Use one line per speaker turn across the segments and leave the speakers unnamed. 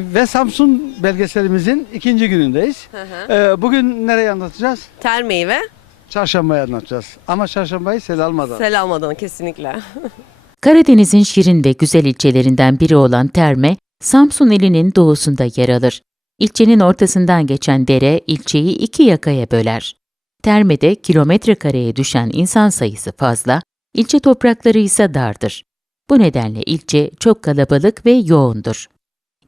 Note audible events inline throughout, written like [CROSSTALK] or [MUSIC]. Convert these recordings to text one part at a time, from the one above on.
Ve Samsun belgeselimizin ikinci günündeyiz.
Hı hı.
Ee, bugün nereye anlatacağız?
Tel meyve,
Çarşambayı anlatacağız. Ama çarşambayı sel almadan.
sel almadan kesinlikle. [LAUGHS]
Karadeniz'in şirin ve güzel ilçelerinden biri olan Terme, Samsun ilinin doğusunda yer alır. İlçenin ortasından geçen dere ilçeyi iki yakaya böler. Terme'de kilometre kareye düşen insan sayısı fazla, ilçe toprakları ise dardır. Bu nedenle ilçe çok kalabalık ve yoğundur.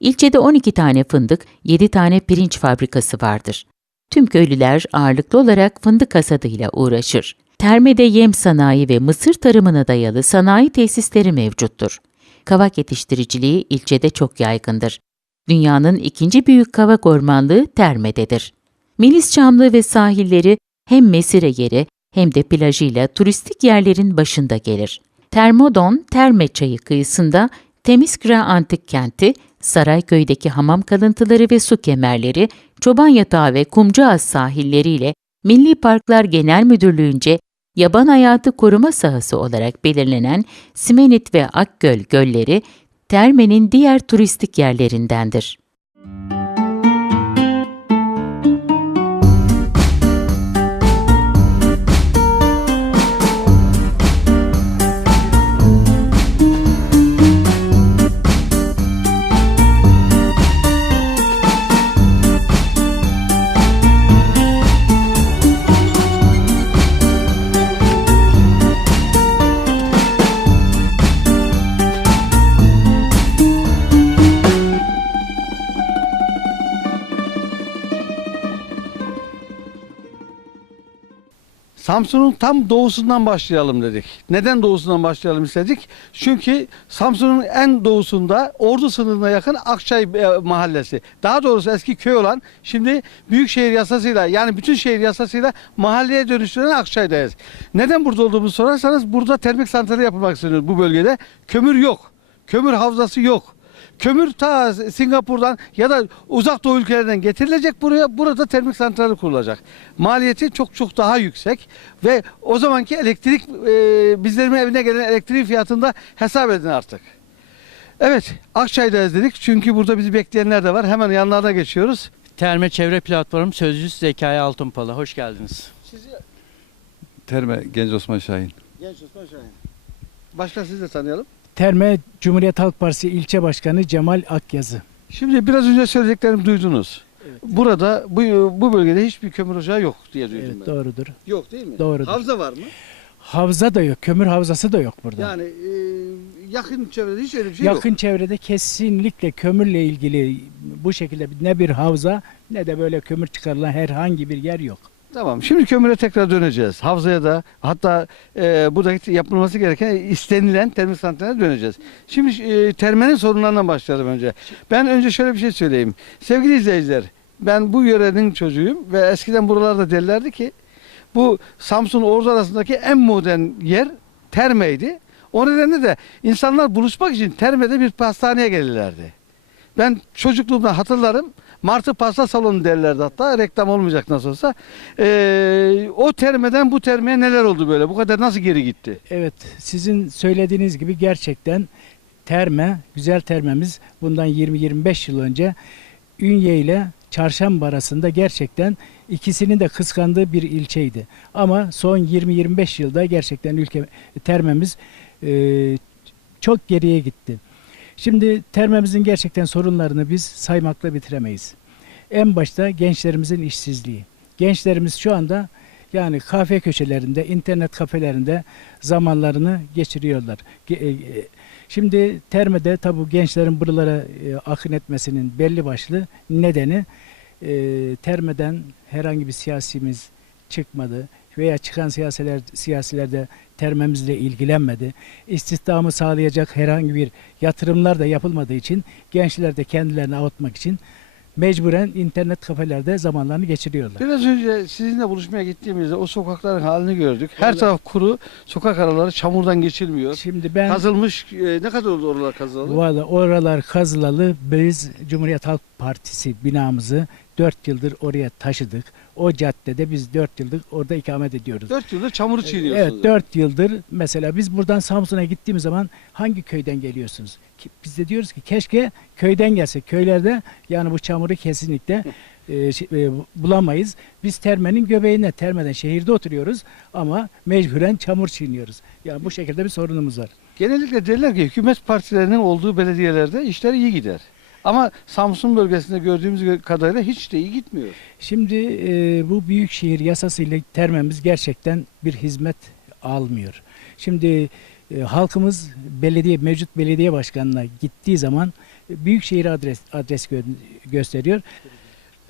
İlçede 12 tane fındık, 7 tane pirinç fabrikası vardır. Tüm köylüler ağırlıklı olarak fındık hasadıyla uğraşır. Terme'de yem sanayi ve mısır tarımına dayalı sanayi tesisleri mevcuttur. Kavak yetiştiriciliği ilçede çok yaygındır. Dünyanın ikinci büyük kavak ormanlığı Terme'dedir. Melis Çamlığı ve sahilleri hem mesire yeri hem de plajıyla turistik yerlerin başında gelir. Termodon, Terme çayı kıyısında Temiskra Antik Kenti, Sarayköy'deki hamam kalıntıları ve su kemerleri, Çoban Yatağı ve Kumcuaz sahilleriyle Milli Parklar Genel Müdürlüğü'nce yaban hayatı koruma sahası olarak belirlenen Simenit ve Akgöl gölleri Terme'nin diğer turistik yerlerindendir.
Samsun'un tam doğusundan başlayalım dedik. Neden doğusundan başlayalım istedik? Çünkü Samsun'un en doğusunda Ordu sınırına yakın Akçay e, mahallesi. Daha doğrusu eski köy olan şimdi Büyükşehir yasasıyla yani bütün şehir yasasıyla mahalleye dönüştürülen Akçay'dayız. Neden burada olduğumuzu sorarsanız burada termik santrali yapılmak isteniyor bu bölgede. Kömür yok. Kömür havzası yok. Kömür ta Singapur'dan ya da uzak doğu ülkelerden getirilecek buraya. Burada termik santrali kurulacak. Maliyeti çok çok daha yüksek ve o zamanki elektrik e, bizlerin evine gelen elektrik fiyatında hesap edin artık. Evet Akçay'dayız dedik çünkü burada bizi bekleyenler de var. Hemen yanlarına geçiyoruz.
Terme Çevre Platformu Sözcüsü Zekai Altunpalı. Hoş geldiniz.
Sizi
Terme Genç Osman Şahin.
Genç Osman Şahin. Başka sizi de tanıyalım.
Terme Cumhuriyet Halk Partisi ilçe başkanı Cemal Akyazı.
Şimdi biraz önce söylediklerimi duydunuz. Burada bu, bu bölgede hiçbir kömür ocağı yok diye duydum
Evet,
ben.
doğrudur.
Yok değil mi?
Doğrudur.
Havza var mı?
Havza da yok, kömür havzası da yok burada.
Yani e, yakın çevrede hiç öyle bir şey yok.
Yakın çevrede kesinlikle kömürle ilgili bu şekilde ne bir havza ne de böyle kömür çıkarılan herhangi bir yer yok.
Tamam. Şimdi kömüre tekrar döneceğiz. Havzaya da hatta e, buradaki yapılması gereken istenilen termik santraline döneceğiz. Şimdi e, termenin sorunlarından başlayalım önce. Ben önce şöyle bir şey söyleyeyim. Sevgili izleyiciler, ben bu yörenin çocuğuyum ve eskiden buralarda derlerdi ki bu Samsun Ordu arasındaki en modern yer Terme'ydi. O nedenle de insanlar buluşmak için Terme'de bir pastaneye gelirlerdi. Ben çocukluğumda hatırlarım. Martı pasta salonu derlerdi hatta. Reklam olmayacak nasıl olsa. Ee, o termeden bu termeye neler oldu böyle? Bu kadar nasıl geri gitti?
Evet, sizin söylediğiniz gibi gerçekten terme, güzel termemiz bundan 20-25 yıl önce Ünye ile Çarşamba arasında gerçekten ikisinin de kıskandığı bir ilçeydi. Ama son 20-25 yılda gerçekten ülke termemiz e, çok geriye gitti. Şimdi termemizin gerçekten sorunlarını biz saymakla bitiremeyiz. En başta gençlerimizin işsizliği. Gençlerimiz şu anda yani kahve köşelerinde, internet kafelerinde zamanlarını geçiriyorlar. Ge- e, e, Şimdi Terme'de tabi bu gençlerin buralara e, akın etmesinin belli başlı nedeni Terme'den herhangi bir siyasimiz çıkmadı veya çıkan siyasiler siyasiler de termemizle ilgilenmedi. İstihdamı sağlayacak herhangi bir yatırımlar da yapılmadığı için gençler de kendilerini avutmak için mecburen internet kafelerde zamanlarını geçiriyorlar.
Biraz önce sizinle buluşmaya gittiğimizde o sokakların halini gördük. Her taraf kuru, sokak araları çamurdan geçilmiyor.
Şimdi ben
Kazılmış, e, ne kadar oldu oralar kazılalı?
Valla oralar kazılalı biz Cumhuriyet Halk Partisi binamızı 4 yıldır oraya taşıdık. O caddede biz 4 yıldır orada ikamet ediyoruz.
4 yıldır çamuru çiğniyorsunuz.
Evet 4 yıldır mesela biz buradan Samsun'a gittiğimiz zaman hangi köyden geliyorsunuz? Biz de diyoruz ki keşke köyden gelsek. Köylerde yani bu çamuru kesinlikle [LAUGHS] e, şey- e, bulamayız. Biz Terme'nin göbeğinde, Terme'den şehirde oturuyoruz ama mecburen çamur çiğniyoruz. Yani bu şekilde bir sorunumuz var.
Genellikle derler ki hükümet partilerinin olduğu belediyelerde işler iyi gider. Ama Samsun bölgesinde gördüğümüz kadarıyla hiç de iyi gitmiyor.
Şimdi e, bu büyükşehir yasasıyla termemiz gerçekten bir hizmet almıyor. Şimdi e, halkımız belediye mevcut belediye başkanına gittiği zaman e, büyükşehir adres adres gö- gösteriyor.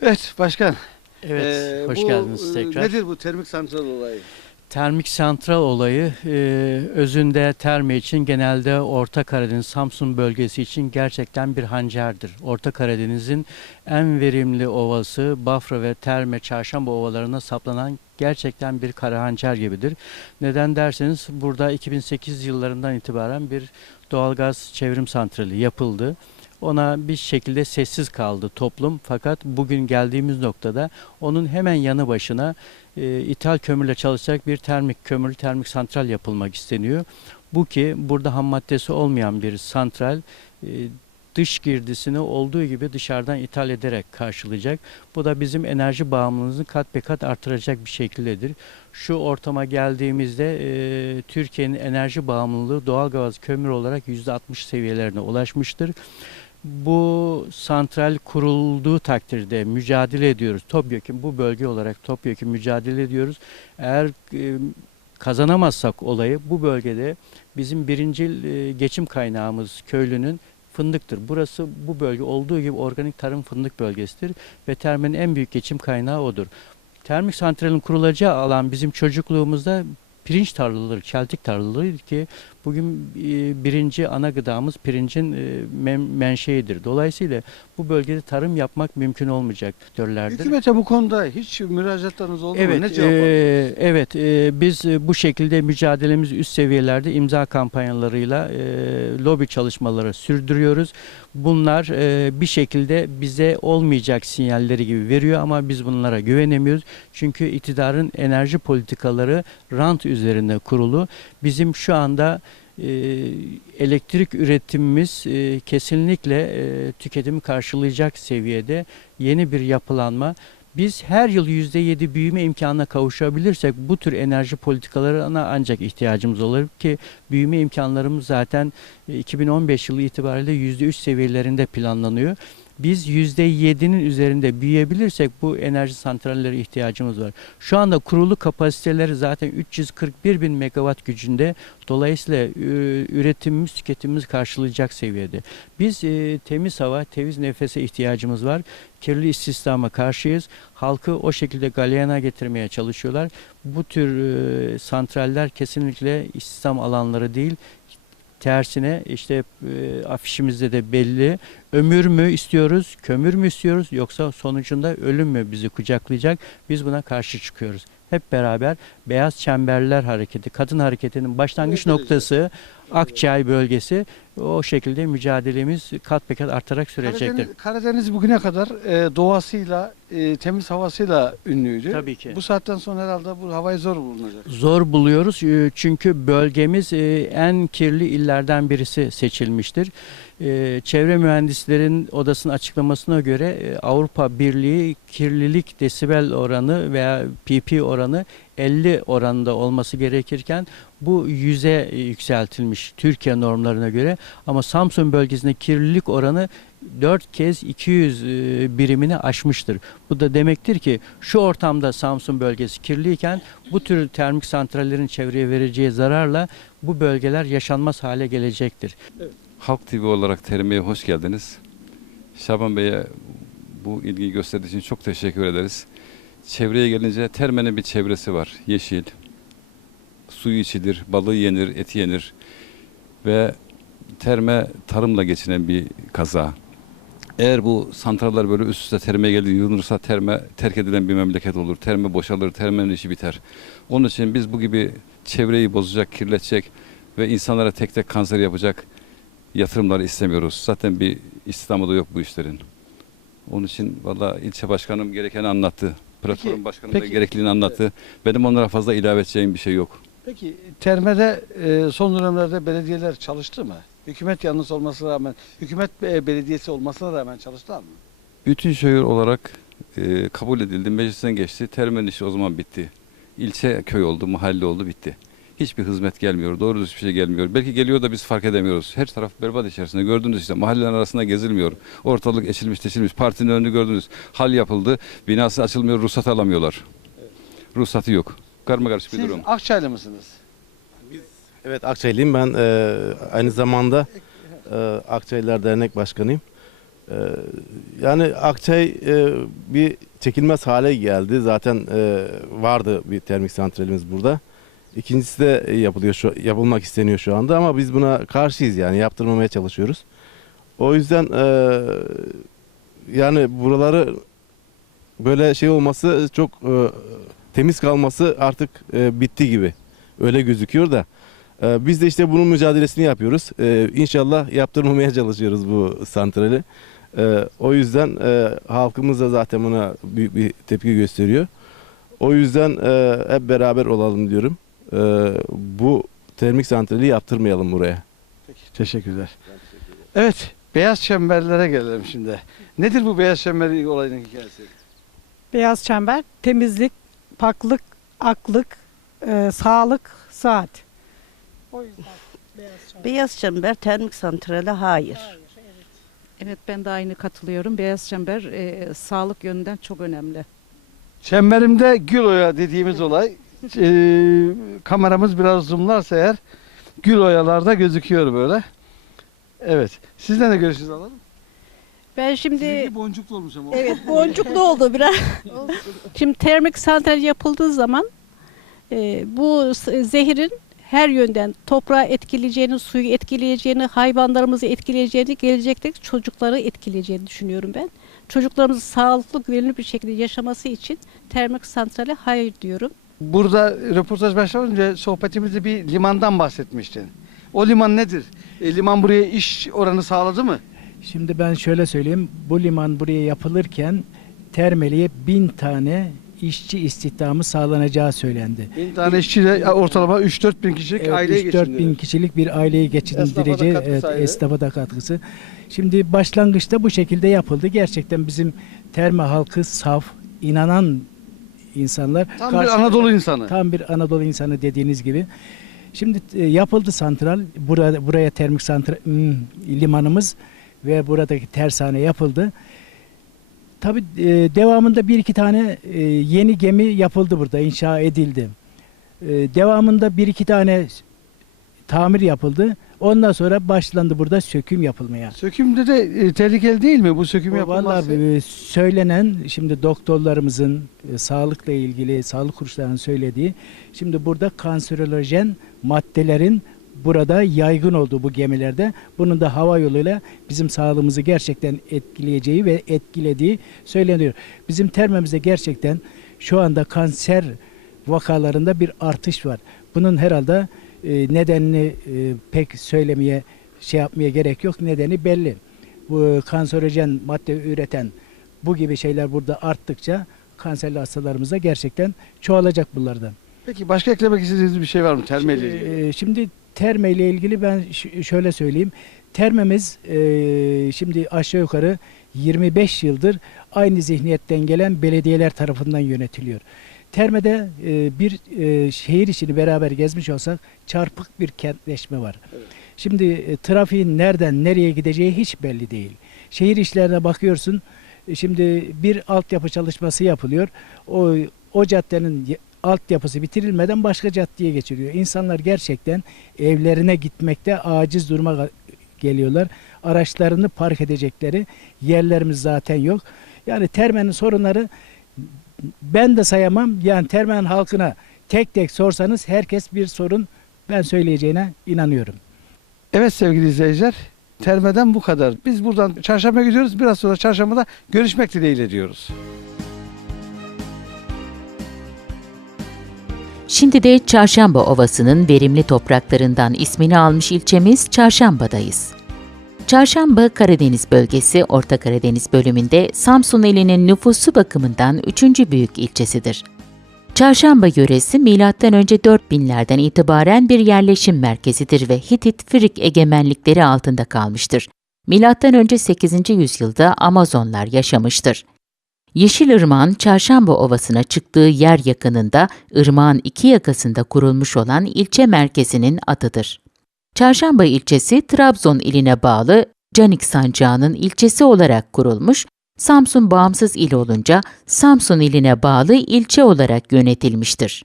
Evet başkan.
Evet,
ee,
hoş
bu,
geldiniz
e,
tekrar.
Nedir bu termik santral olayı?
Termik santral olayı e, özünde terme için genelde Orta Karadeniz, Samsun bölgesi için gerçekten bir hancerdir. Orta Karadeniz'in en verimli ovası Bafra ve Terme, Çarşamba ovalarına saplanan gerçekten bir kara hançer gibidir. Neden derseniz burada 2008 yıllarından itibaren bir doğalgaz çevrim santrali yapıldı. Ona bir şekilde sessiz kaldı toplum fakat bugün geldiğimiz noktada onun hemen yanı başına e, ithal kömürle çalışacak bir termik kömürlü termik santral yapılmak isteniyor. Bu ki burada ham maddesi olmayan bir santral e, dış girdisini olduğu gibi dışarıdan ithal ederek karşılayacak. Bu da bizim enerji bağımlılığımızı kat be kat artıracak bir şekildedir. Şu ortama geldiğimizde e, Türkiye'nin enerji bağımlılığı doğalgaz kömür olarak %60 seviyelerine ulaşmıştır. Bu santral kurulduğu takdirde mücadele ediyoruz. TOPYEK'in bu bölge olarak TOPYEK'in mücadele ediyoruz. Eğer kazanamazsak olayı bu bölgede bizim birincil e, geçim kaynağımız köylünün fındıktır. Burası bu bölge olduğu gibi organik tarım fındık bölgesidir ve termenin en büyük geçim kaynağı odur. Termik santralin kurulacağı alan bizim çocukluğumuzda pirinç tarlaları, çeltik tarlalarıydı ki bugün e, birinci ana gıdamız pirincin e, men- menşeidir. Dolayısıyla bu bölgede tarım yapmak mümkün olmayacak sektörlerdir.
Hükümete bu konuda hiç müracaatlarınız oldu mu?
Evet,
Ne cevap
e, evet. e, biz e, bu şekilde mücadelemizi üst seviyelerde imza kampanyalarıyla e, lobi çalışmaları sürdürüyoruz. Bunlar e, bir şekilde bize olmayacak sinyalleri gibi veriyor ama biz bunlara güvenemiyoruz. Çünkü iktidarın enerji politikaları rant üzerine kurulu. Bizim şu anda elektrik üretimimiz e, kesinlikle e, tüketimi karşılayacak seviyede yeni bir yapılanma. Biz her yıl %7 büyüme imkanına kavuşabilirsek bu tür enerji politikalarına ancak ihtiyacımız olur ki büyüme imkanlarımız zaten e, 2015 yılı itibariyle %3 seviyelerinde planlanıyor. Biz %7'nin üzerinde büyüyebilirsek bu enerji santrallere ihtiyacımız var. Şu anda kurulu kapasiteleri zaten 341 bin megawatt gücünde. Dolayısıyla üretimimiz, tüketimimiz karşılayacak seviyede. Biz e, temiz hava, temiz nefese ihtiyacımız var. Kirli istihdama karşıyız. Halkı o şekilde galeyana getirmeye çalışıyorlar. Bu tür e, santraller kesinlikle istihdam alanları değil. Tersine işte e, afişimizde de belli. Ömür mü istiyoruz, kömür mü istiyoruz yoksa sonucunda ölüm mü bizi kucaklayacak? Biz buna karşı çıkıyoruz. Hep beraber Beyaz Çemberler Hareketi, kadın hareketinin başlangıç noktası Akçay bölgesi o şekilde mücadelemiz kat be kat artarak sürecektir.
Karadeniz, Karadeniz bugüne kadar e, doğasıyla, e, temiz havasıyla ünlüydü.
Tabii ki.
Bu saatten sonra herhalde bu havayı zor bulunacak.
Zor buluyoruz e, çünkü bölgemiz e, en kirli illerden birisi seçilmiştir. E, Çevre Mühendislerin Odası'nın açıklamasına göre e, Avrupa Birliği kirlilik desibel oranı veya pp oranı 50 oranında olması gerekirken bu 100'e e, yükseltilmiş Türkiye normlarına göre ama Samsun bölgesinde kirlilik oranı 4 kez 200 e, birimini aşmıştır. Bu da demektir ki şu ortamda Samsun bölgesi kirliyken bu tür termik santrallerin çevreye vereceği zararla bu bölgeler yaşanmaz hale gelecektir.
Halk TV olarak Terme'ye hoş geldiniz. Şaban Bey'e bu ilgiyi gösterdiği için çok teşekkür ederiz. Çevreye gelince Terme'nin bir çevresi var. Yeşil, suyu içilir, balığı yenir, eti yenir. Ve Terme tarımla geçinen bir kaza. Eğer bu santraller böyle üst üste terme geldi yığılırsa terme terk edilen bir memleket olur. Terme boşalır, termenin işi biter. Onun için biz bu gibi çevreyi bozacak, kirletecek ve insanlara tek tek kanser yapacak yatırımları istemiyoruz. Zaten bir istihdamı da yok bu işlerin. Onun için valla ilçe başkanım gerekeni anlattı. Platform
Peki,
başkanım da
peki.
gerekliliğini anlattı. Benim onlara fazla ilave edeceğim bir şey yok.
Peki Terme'de e, son dönemlerde belediyeler çalıştı mı? Hükümet yalnız olmasına rağmen, hükümet e, belediyesi olmasına rağmen çalıştılar mı?
Bütün şehir olarak e, kabul edildi, meclisten geçti. Termen işi o zaman bitti. İlçe köy oldu, mahalle oldu, bitti. Hiçbir hizmet gelmiyor, doğru düzgün bir şey gelmiyor. Belki geliyor da biz fark edemiyoruz. Her taraf berbat içerisinde. Gördünüz işte mahallelerin arasında gezilmiyor. Ortalık eşilmiş teşilmiş. Partinin önünü gördünüz. Hal yapıldı. Binası açılmıyor, ruhsat alamıyorlar. Ruhsatı yok. Karma karışık bir
Siz
durum.
Akçaylı mısınız?
Evet Akçaylıyım. Ben e, aynı zamanda e, Akçaylılar Dernek Başkanıyım. E, yani Akçay e, bir çekilmez hale geldi. Zaten e, vardı bir termik santralimiz burada. İkincisi de yapılıyor şu yapılmak isteniyor şu anda ama biz buna karşıyız yani yaptırmamaya çalışıyoruz. O yüzden e, yani buraları böyle şey olması çok e, temiz kalması artık e, bitti gibi. Öyle gözüküyor da. Ee, Biz de işte bunun mücadelesini yapıyoruz. Ee, İnşallah yaptırmamaya [LAUGHS] çalışıyoruz bu santrali. Ee, O yüzden e, halkımız da zaten buna büyük bir tepki gösteriyor. O yüzden e, hep beraber olalım diyorum. Ee, Bu termik santrali yaptırmayalım buraya.
Peki, teşekkürler. Evet, beyaz çemberlere gelelim şimdi. Nedir bu beyaz çember olayının hikayesi?
Beyaz çember, temizlik, paklık, aklık, e, sağlık, saat. O yüzden beyaz çember.
Beyaz çember termik santrale hayır.
Evet ben de aynı katılıyorum. Beyaz çember e, sağlık yönünden çok önemli.
Çemberimde gül oya dediğimiz olay. Ee, kameramız biraz zoomlarsa eğer gül oyalarda gözüküyor böyle. Evet. Sizden de görüşünüzü alalım.
Ben şimdi
Sizinki boncuklu olmuş ama.
evet boncuklu oldu biraz. şimdi termik santral yapıldığı zaman e, bu s- zehirin her yönden toprağı etkileyeceğini, suyu etkileyeceğini, hayvanlarımızı etkileyeceğini, gelecekteki çocukları etkileyeceğini düşünüyorum ben. Çocuklarımızın sağlıklı, güvenli bir şekilde yaşaması için termik santrale hayır diyorum.
Burada röportaj başlamadan önce sohbetimizde bir limandan bahsetmiştin. O liman nedir? E, liman buraya iş oranı sağladı mı?
Şimdi ben şöyle söyleyeyim. Bu liman buraya yapılırken Termeli'ye bin tane işçi istihdamı sağlanacağı söylendi.
Bin tane işçiyle ortalama 3-4 bin kişilik
Evet,
aileyi
3-4 bin kişilik bir aileyi geçindireceği
katkısı
evet, esnafa da katkısı. Şimdi başlangıçta bu şekilde yapıldı. Gerçekten bizim Terme halkı saf, inanan insanlar.
Tam
Karşı-
bir Anadolu insanı.
Tam bir Anadolu insanı dediğiniz gibi. Şimdi e, yapıldı santral. Burada buraya termik santral hmm, limanımız ve buradaki tersane yapıldı. Tabii e, devamında bir iki tane e, yeni gemi yapıldı burada, inşa edildi. E, devamında bir iki tane tamir yapıldı. Ondan sonra başlandı burada söküm yapılmaya.
Sökümde de e, tehlikeli değil mi bu söküm yapılması?
Vallahi e, söylenen şimdi doktorlarımızın e, sağlıkla ilgili sağlık kuruluşlarının söylediği şimdi burada kanserojen maddelerin burada yaygın olduğu bu gemilerde bunun da hava yoluyla bizim sağlığımızı gerçekten etkileyeceği ve etkilediği söyleniyor. Bizim termemizde gerçekten şu anda kanser vakalarında bir artış var. Bunun herhalde e, nedenini e, pek söylemeye şey yapmaya gerek yok. Nedeni belli bu kanserojen madde üreten bu gibi şeyler burada arttıkça kanserli hastalarımıza gerçekten çoğalacak bunlardan.
Peki başka eklemek istediğiniz bir şey var mı termeyle ilgili?
Şimdi terme ile ilgili ben şöyle söyleyeyim. Termemiz e, şimdi aşağı yukarı 25 yıldır aynı zihniyetten gelen belediyeler tarafından yönetiliyor. Terme'de e, bir e, şehir içini beraber gezmiş olsak çarpık bir kentleşme var. Şimdi e, trafiğin nereden nereye gideceği hiç belli değil. Şehir işlerine bakıyorsun. e, Şimdi bir altyapı çalışması yapılıyor. O o caddenin altyapısı bitirilmeden başka caddeye geçiliyor. İnsanlar gerçekten evlerine gitmekte aciz duruma geliyorlar. Araçlarını park edecekleri yerlerimiz zaten yok. Yani Termen'in sorunları ben de sayamam. Yani Termen halkına tek tek sorsanız herkes bir sorun ben söyleyeceğine inanıyorum.
Evet sevgili izleyiciler, termeden bu kadar. Biz buradan çarşamba gidiyoruz. Biraz sonra çarşambada görüşmek dileğiyle diyoruz.
Şimdi de Çarşamba Ovası'nın verimli topraklarından ismini almış ilçemiz Çarşamba'dayız. Çarşamba Karadeniz bölgesi Orta Karadeniz bölümünde Samsun ilinin nüfusu bakımından üçüncü büyük ilçesidir. Çarşamba yöresi M.Ö. 4000'lerden itibaren bir yerleşim merkezidir ve Hitit Frig egemenlikleri altında kalmıştır. M.Ö. 8. yüzyılda Amazonlar yaşamıştır. Yeşilırmağın Çarşamba Ovası'na çıktığı yer yakınında ırmağın iki yakasında kurulmuş olan ilçe merkezinin adıdır. Çarşamba ilçesi Trabzon iline bağlı Canik Sancağı'nın ilçesi olarak kurulmuş, Samsun bağımsız il olunca Samsun iline bağlı ilçe olarak yönetilmiştir.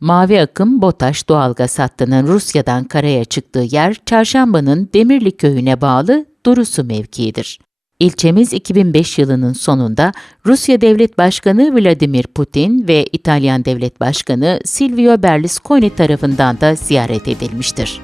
Mavi akım BOTAŞ doğalgaz hattının Rusya'dan karaya çıktığı yer Çarşamba'nın Demirli köyüne bağlı Durusu mevkiidir. İlçemiz 2005 yılının sonunda Rusya Devlet Başkanı Vladimir Putin ve İtalyan Devlet Başkanı Silvio Berlusconi tarafından da ziyaret edilmiştir.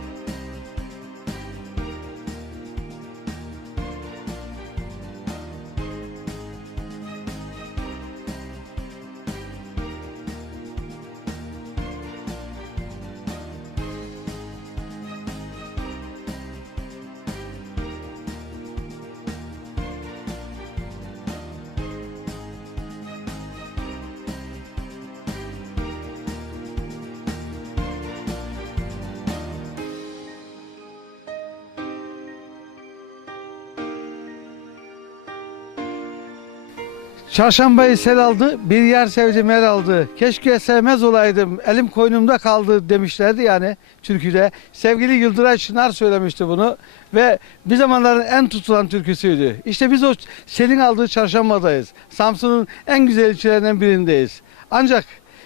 Çarşambayı sel aldı, bir yer sevdim el aldı. Keşke sevmez olaydım, elim koynumda kaldı demişlerdi yani türküde. Sevgili Yıldıray Çınar söylemişti bunu ve bir zamanların en tutulan türküsüydü. İşte biz o selin aldığı çarşambadayız. Samsun'un en güzel ilçelerinden birindeyiz. Ancak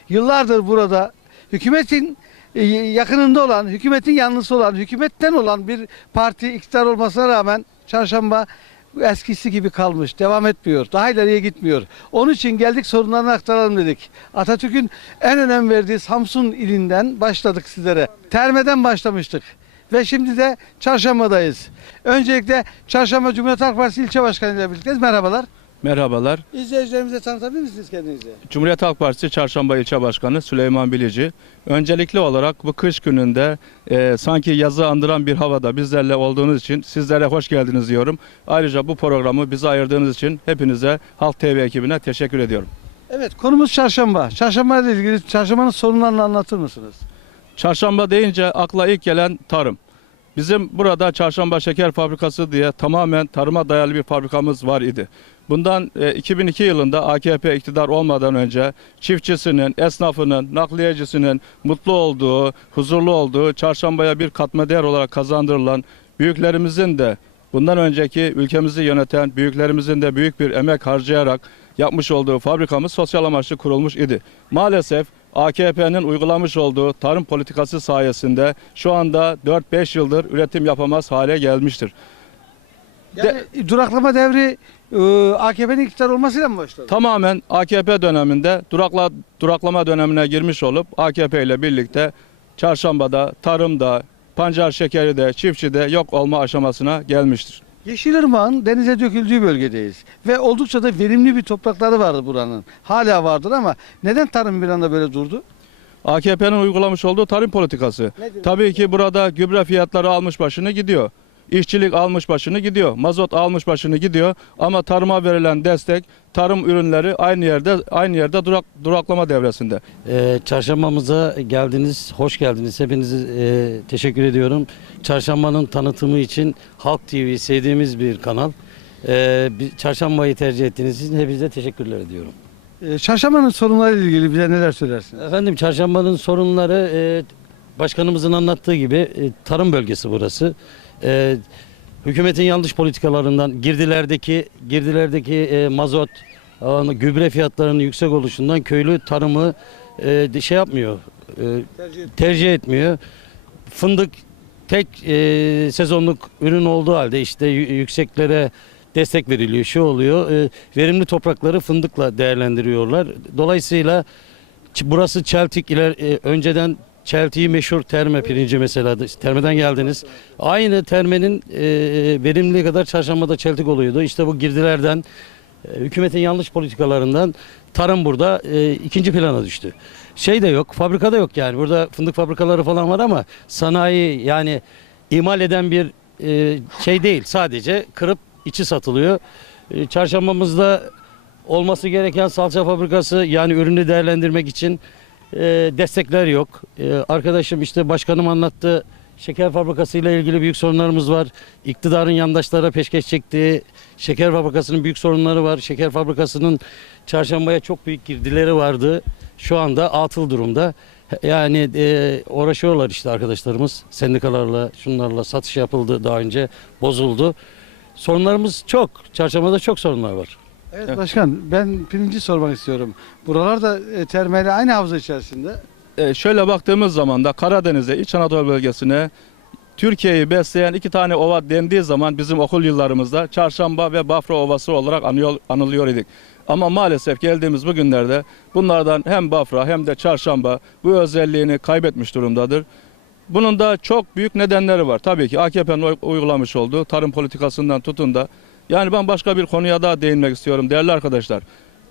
yıllardır burada hükümetin e, yakınında olan, hükümetin yanlısı olan, hükümetten olan bir parti iktidar olmasına rağmen çarşamba eskisi gibi kalmış, devam etmiyor, daha ileriye gitmiyor. Onun için geldik sorunlarını aktaralım dedik. Atatürk'ün en önem verdiği Samsun ilinden başladık sizlere. Terme'den başlamıştık ve şimdi de Çarşamba'dayız. Öncelikle Çarşamba Cumhuriyet Halk Partisi ilçe başkanı ile birlikteyiz. Merhabalar.
Merhabalar.
İzleyicilerimize tanıtabilir misiniz kendinizi?
Cumhuriyet Halk Partisi Çarşamba İlçe Başkanı Süleyman Bilici. Öncelikli olarak bu kış gününde e, sanki yazı andıran bir havada bizlerle olduğunuz için sizlere hoş geldiniz diyorum. Ayrıca bu programı bize ayırdığınız için hepinize Halk TV ekibine teşekkür ediyorum.
Evet konumuz Çarşamba. Çarşamba ile ilgili Çarşamba'nın sorunlarını anlatır mısınız?
Çarşamba deyince akla ilk gelen tarım. Bizim burada Çarşamba Şeker Fabrikası diye tamamen tarıma dayalı bir fabrikamız var idi. Bundan e, 2002 yılında AKP iktidar olmadan önce çiftçisinin, esnafının, nakliyecisinin mutlu olduğu, huzurlu olduğu Çarşamba'ya bir katma değer olarak kazandırılan büyüklerimizin de bundan önceki ülkemizi yöneten büyüklerimizin de büyük bir emek harcayarak yapmış olduğu fabrikamız sosyal amaçlı kurulmuş idi. Maalesef AKP'nin uygulamış olduğu tarım politikası sayesinde şu anda 4-5 yıldır üretim yapamaz hale gelmiştir.
Yani duraklama devri e, AKP'nin iktidar olmasıyla mı başladı?
Tamamen AKP döneminde durakla, duraklama dönemine girmiş olup AKP ile birlikte çarşambada, tarımda, pancar şekeri de, çiftçi de yok olma aşamasına gelmiştir.
Yeşilırmağın denize döküldüğü bölgedeyiz. Ve oldukça da verimli bir toprakları vardı buranın. Hala vardır ama neden tarım bir anda böyle durdu?
AKP'nin uygulamış olduğu tarım politikası.
Nedir?
Tabii ki burada gübre fiyatları almış başını gidiyor. İşçilik almış başını gidiyor. Mazot almış başını gidiyor. Ama tarıma verilen destek, tarım ürünleri aynı yerde aynı yerde durak, duraklama devresinde.
Ee, çarşambamıza geldiniz, hoş geldiniz. Hepinize e, teşekkür ediyorum. Çarşambanın tanıtımı için Halk TV sevdiğimiz bir kanal. Ee, çarşambayı tercih ettiğiniz için hepinize teşekkürler ediyorum.
E, Çarşamba'nın sorunları ile ilgili bize neler söylersiniz?
Efendim çarşambanın sorunları e, başkanımızın anlattığı gibi e, tarım bölgesi burası. E, hükümetin yanlış politikalarından girdilerdeki girdilerdeki e, mazot, e, gübre fiyatlarının yüksek oluşundan köylü tarımı e, şey yapmıyor. e, tercih etmiyor. Fındık tek e, sezonluk ürün olduğu halde işte yü- yükseklere destek veriliyor. Şu oluyor. e, verimli toprakları fındıkla değerlendiriyorlar. Dolayısıyla burası Çeltik iler e, önceden Çeltik'i meşhur terme pirinci mesela termeden geldiniz. Aynı termenin e, verimliliği kadar çarşambada Çeltik oluyordu. İşte bu girdilerden e, hükümetin yanlış politikalarından tarım burada e, ikinci plana düştü. Şey de yok, fabrika da yok yani. Burada fındık fabrikaları falan var ama sanayi yani imal eden bir e, şey değil sadece kırıp içi satılıyor. E, çarşambamızda olması gereken salça fabrikası yani ürünü değerlendirmek için e, destekler yok. E, arkadaşım işte başkanım anlattı. Şeker fabrikası ile ilgili büyük sorunlarımız var. İktidarın yandaşlara peşkeş çektiği şeker fabrikasının büyük sorunları var. Şeker fabrikasının çarşambaya çok büyük girdileri vardı. Şu anda atıl durumda. Yani e, uğraşıyorlar işte arkadaşlarımız. Sendikalarla, şunlarla satış yapıldı daha önce, bozuldu. Sorunlarımız çok. Çarşambada çok sorunlar var.
Evet, başkan ben pirinci sormak istiyorum. Buralarda e, termeyle aynı havza içerisinde.
E, şöyle baktığımız zaman da Karadeniz'e, İç Anadolu bölgesine Türkiye'yi besleyen iki tane ova dendiği zaman bizim okul yıllarımızda Çarşamba ve Bafra Ovası olarak anıyor, anılıyor idik. Ama maalesef geldiğimiz bu günlerde bunlardan hem Bafra hem de Çarşamba bu özelliğini kaybetmiş durumdadır. Bunun da çok büyük nedenleri var. Tabii ki AKP'nin uy- uygulamış olduğu tarım politikasından tutun da yani ben başka bir konuya daha değinmek istiyorum değerli arkadaşlar.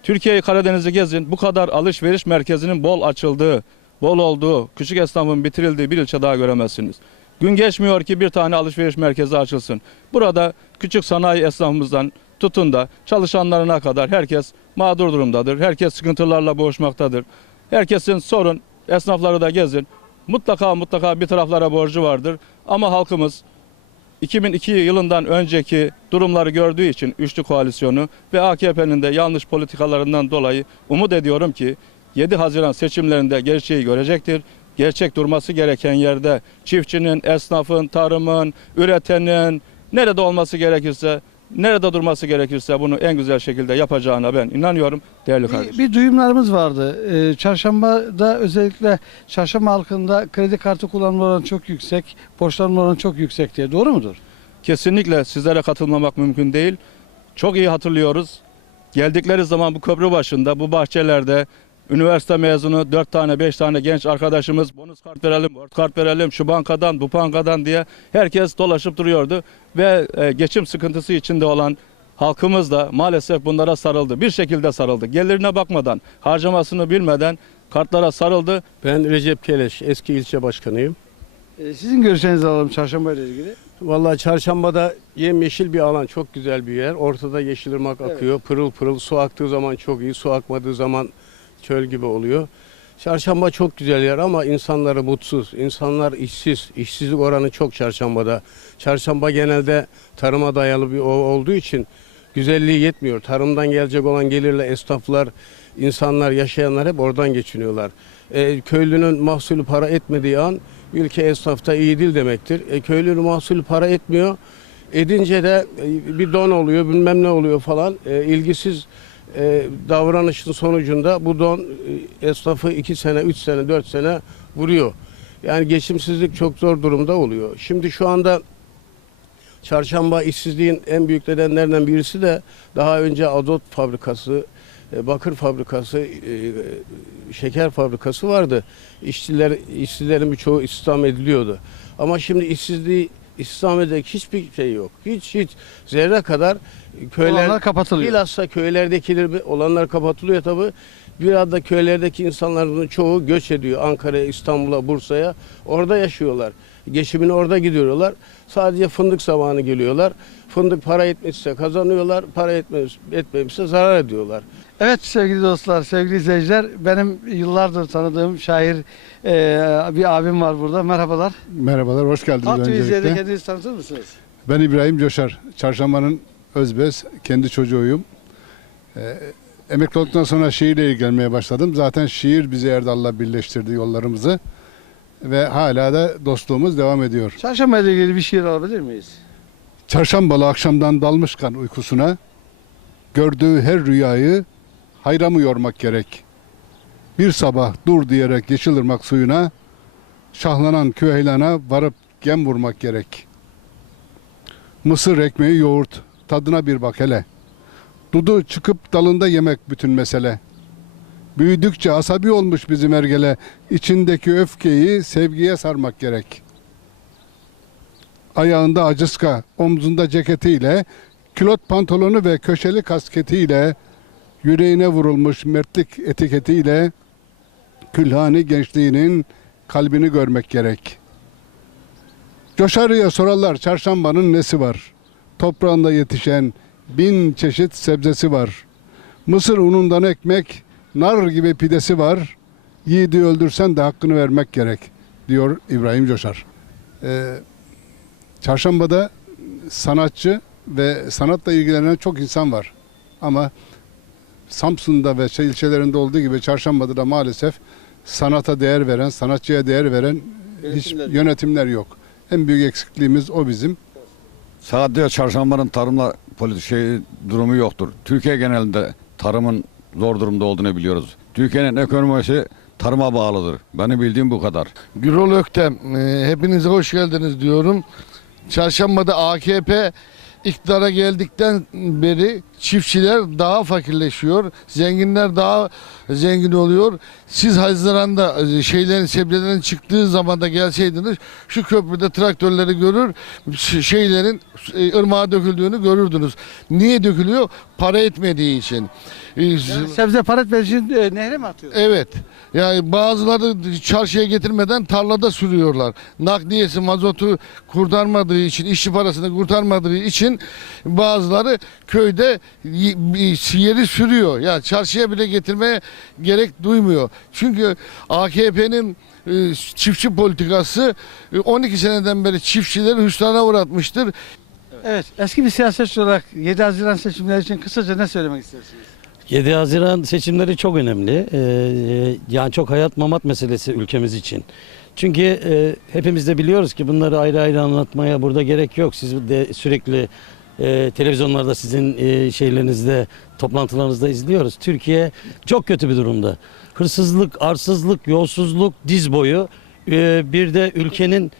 Türkiye'yi Karadeniz'i gezin. Bu kadar alışveriş merkezinin bol açıldığı, bol olduğu, küçük esnafın bitirildiği bir ilçe daha göremezsiniz. Gün geçmiyor ki bir tane alışveriş merkezi açılsın. Burada küçük sanayi esnafımızdan tutun da çalışanlarına kadar herkes mağdur durumdadır. Herkes sıkıntılarla boğuşmaktadır. Herkesin sorun, esnafları da gezin. Mutlaka mutlaka bir taraflara borcu vardır. Ama halkımız 2002 yılından önceki durumları gördüğü için üçlü koalisyonu ve AKP'nin de yanlış politikalarından dolayı umut ediyorum ki 7 Haziran seçimlerinde gerçeği görecektir. Gerçek durması gereken yerde çiftçinin, esnafın, tarımın, üretenin nerede olması gerekirse, nerede durması gerekirse bunu en güzel şekilde yapacağına ben inanıyorum değerli kardeşim.
Bir, bir duyumlarımız vardı. Ee, çarşambada özellikle çarşamba halkında kredi kartı kullanma oranı çok yüksek, borçlanma oranı çok yüksek diye. Doğru mudur?
Kesinlikle sizlere katılmamak mümkün değil. Çok iyi hatırlıyoruz. Geldikleri zaman bu köprü başında, bu bahçelerde üniversite mezunu 4 tane 5 tane genç arkadaşımız bonus kart verelim, borç kart verelim, şu bankadan, bu bankadan diye herkes dolaşıp duruyordu. Ve e, geçim sıkıntısı içinde olan halkımız da maalesef bunlara sarıldı. Bir şekilde sarıldı. Gelirine bakmadan, harcamasını bilmeden kartlara sarıldı.
Ben Recep Keleş, eski ilçe başkanıyım.
Ee, sizin görüşlerinizi alalım çarşamba ile ilgili.
Vallahi çarşambada yemyeşil bir alan, çok güzel bir yer. Ortada yeşilırmak
Evet.
akıyor, pırıl pırıl. Su aktığı zaman çok iyi, su akmadığı zaman çöl gibi oluyor. Çarşamba çok güzel yer ama insanları mutsuz, insanlar işsiz. İşsizlik oranı çok çarşambada. Çarşamba genelde tarıma dayalı bir olduğu için güzelliği yetmiyor. Tarımdan gelecek olan gelirle esnaflar, insanlar, yaşayanlar hep oradan geçiniyorlar. E, köylünün mahsulü para etmediği an ülke esnafta iyi değil demektir. E, köylünün mahsulü para etmiyor. Edince de e, bir don oluyor, bilmem ne oluyor falan. E, ilgisiz e, davranışın sonucunda bu don e, esnafı 2 sene, 3 sene, 4 sene vuruyor. Yani geçimsizlik çok zor durumda oluyor. Şimdi şu anda çarşamba işsizliğin en büyük nedenlerinden birisi de daha önce azot fabrikası, e, bakır fabrikası, e, şeker fabrikası vardı. İşçiler, işsizlerin birçoğu istihdam ediliyordu. Ama şimdi işsizliği istihdam edecek hiçbir şey yok. Hiç hiç zerre kadar köyler
Olanlar kapatılıyor.
bilhassa köylerdekiler olanlar kapatılıyor tabi. Biraz da köylerdeki insanların çoğu göç ediyor Ankara'ya, İstanbul'a, Bursa'ya. Orada yaşıyorlar. Geçimini orada gidiyorlar. Sadece fındık zamanı geliyorlar. Fındık para etmişse kazanıyorlar, para etmemiş, etmemişse zarar ediyorlar.
Evet sevgili dostlar, sevgili izleyiciler. Benim yıllardır tanıdığım şair e, bir abim var burada. Merhabalar.
Merhabalar, hoş geldiniz
TV'de
öncelikle.
kendinizi tanıtır mısınız?
Ben İbrahim Coşar, Çarşamba'nın özbez, kendi çocuğuyum. Ee, emekli olduktan sonra şiirle ilgilenmeye başladım. Zaten şiir bizi Erdal'la birleştirdi yollarımızı. Ve hala da dostluğumuz devam ediyor.
Çarşamba ile ilgili bir şiir alabilir miyiz?
Çarşambalı akşamdan dalmışkan uykusuna, gördüğü her rüyayı hayra mı yormak gerek? Bir sabah dur diyerek Yeşilırmak suyuna, şahlanan küheylana varıp gem vurmak gerek. Mısır ekmeği yoğurt, tadına bir bak hele. Dudu çıkıp dalında yemek bütün mesele. Büyüdükçe asabi olmuş bizim ergele, içindeki öfkeyi sevgiye sarmak gerek.'' ayağında acıska, omzunda ceketiyle, külot pantolonu ve köşeli kasketiyle, yüreğine vurulmuş mertlik etiketiyle, külhani gençliğinin kalbini görmek gerek. Coşarıya sorarlar çarşambanın nesi var? Toprağında yetişen bin çeşit sebzesi var. Mısır unundan ekmek, nar gibi pidesi var. Yiğidi öldürsen de hakkını vermek gerek diyor İbrahim Coşar. Ee, çarşambada sanatçı ve sanatla ilgilenen çok insan var. Ama Samsun'da ve şey ilçelerinde olduğu gibi çarşambada da maalesef sanata değer veren, sanatçıya değer veren hiç
Yönetimler yok.
yönetimler yok. En büyük eksikliğimiz o bizim.
Sadece çarşambanın tarımla politik şey durumu yoktur. Türkiye genelinde tarımın zor durumda olduğunu biliyoruz. Türkiye'nin ekonomisi tarıma bağlıdır. Benim bildiğim bu kadar.
Gürol Öktem, e, hepinize hoş geldiniz diyorum. Çarşambada AKP iktidara geldikten beri çiftçiler daha fakirleşiyor. Zenginler daha zengin oluyor. Siz Haziran'da e, şeylerin sebzelerin çıktığı zaman da gelseydiniz şu köprüde traktörleri görür şeylerin e, ırmağa döküldüğünü görürdünüz. Niye dökülüyor? Para etmediği için. E,
Yani sebze para etmesi için e, nehre mi atıyoruz?
Evet. Yani bazıları çarşıya getirmeden tarlada sürüyorlar. Nakliyesi mazotu kurtarmadığı için, işçi parasını kurtarmadığı için bazıları köyde yeri sürüyor. Yani çarşıya bile getirmeye gerek duymuyor. Çünkü AKP'nin e, çiftçi politikası e, 12 seneden beri çiftçileri hüsrana uğratmıştır.
Evet. Eski bir siyasetçi olarak 7 Haziran seçimleri için kısaca ne söylemek istersiniz?
7 Haziran seçimleri çok önemli. Ee, yani çok hayat mamat meselesi ülkemiz için. Çünkü e, hepimiz de biliyoruz ki bunları ayrı ayrı anlatmaya burada gerek yok. Siz de sürekli e, televizyonlarda sizin e, şeylerinizde, toplantılarınızda izliyoruz. Türkiye çok kötü bir durumda. Hırsızlık, arsızlık, yolsuzluk diz boyu. E, bir de ülkenin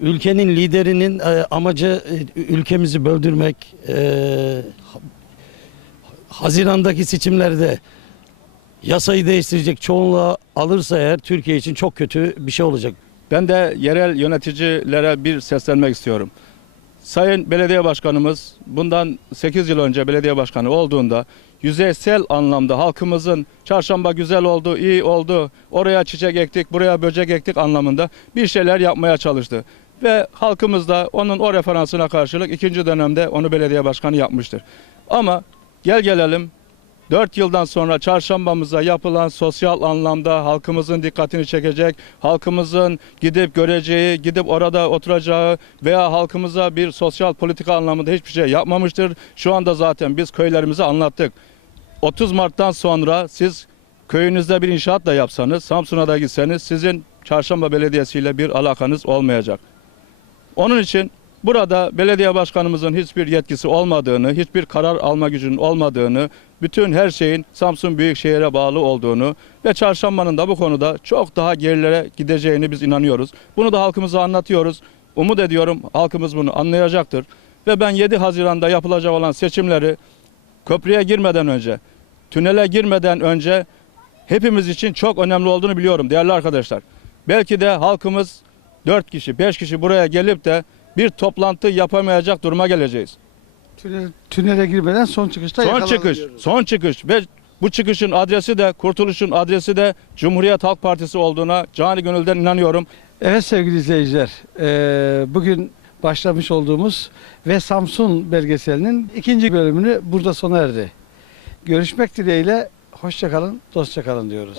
ülkenin liderinin e, amacı e, ülkemizi böldürmek, e, Haziran'daki seçimlerde yasayı değiştirecek çoğunluğu alırsa eğer Türkiye için çok kötü bir şey olacak.
Ben de yerel yöneticilere bir seslenmek istiyorum. Sayın Belediye Başkanımız bundan 8 yıl önce belediye başkanı olduğunda yüzeysel anlamda halkımızın çarşamba güzel oldu, iyi oldu, oraya çiçek ektik, buraya böcek ektik anlamında bir şeyler yapmaya çalıştı. Ve halkımız da onun o referansına karşılık ikinci dönemde onu belediye başkanı yapmıştır. Ama gel gelelim 4 yıldan sonra çarşambamıza yapılan sosyal anlamda halkımızın dikkatini çekecek, halkımızın gidip göreceği, gidip orada oturacağı veya halkımıza bir sosyal politika anlamında hiçbir şey yapmamıştır. Şu anda zaten biz köylerimize anlattık. 30 Mart'tan sonra siz köyünüzde bir inşaat da yapsanız, Samsun'a da gitseniz sizin Çarşamba Belediyesi ile bir alakanız olmayacak. Onun için burada belediye başkanımızın hiçbir yetkisi olmadığını, hiçbir karar alma gücünün olmadığını, bütün her şeyin Samsun Büyükşehir'e bağlı olduğunu ve çarşambanın da bu konuda çok daha gerilere gideceğini biz inanıyoruz. Bunu da halkımıza anlatıyoruz. Umut ediyorum halkımız bunu anlayacaktır. Ve ben 7 Haziran'da yapılacak olan seçimleri köprüye girmeden önce, tünele girmeden önce hepimiz için çok önemli olduğunu biliyorum değerli arkadaşlar. Belki de halkımız 4 kişi, 5 kişi buraya gelip de bir toplantı yapamayacak duruma geleceğiz.
Tünel, tünele girmeden son çıkışta
Son çıkış,
diyoruz.
son çıkış ve bu çıkışın adresi de, kurtuluşun adresi de Cumhuriyet Halk Partisi olduğuna cani gönülden inanıyorum.
Evet sevgili izleyiciler, eee, bugün başlamış olduğumuz ve Samsun belgeselinin ikinci bölümünü burada sona erdi. Görüşmek dileğiyle, hoşçakalın, dostça kalın diyoruz.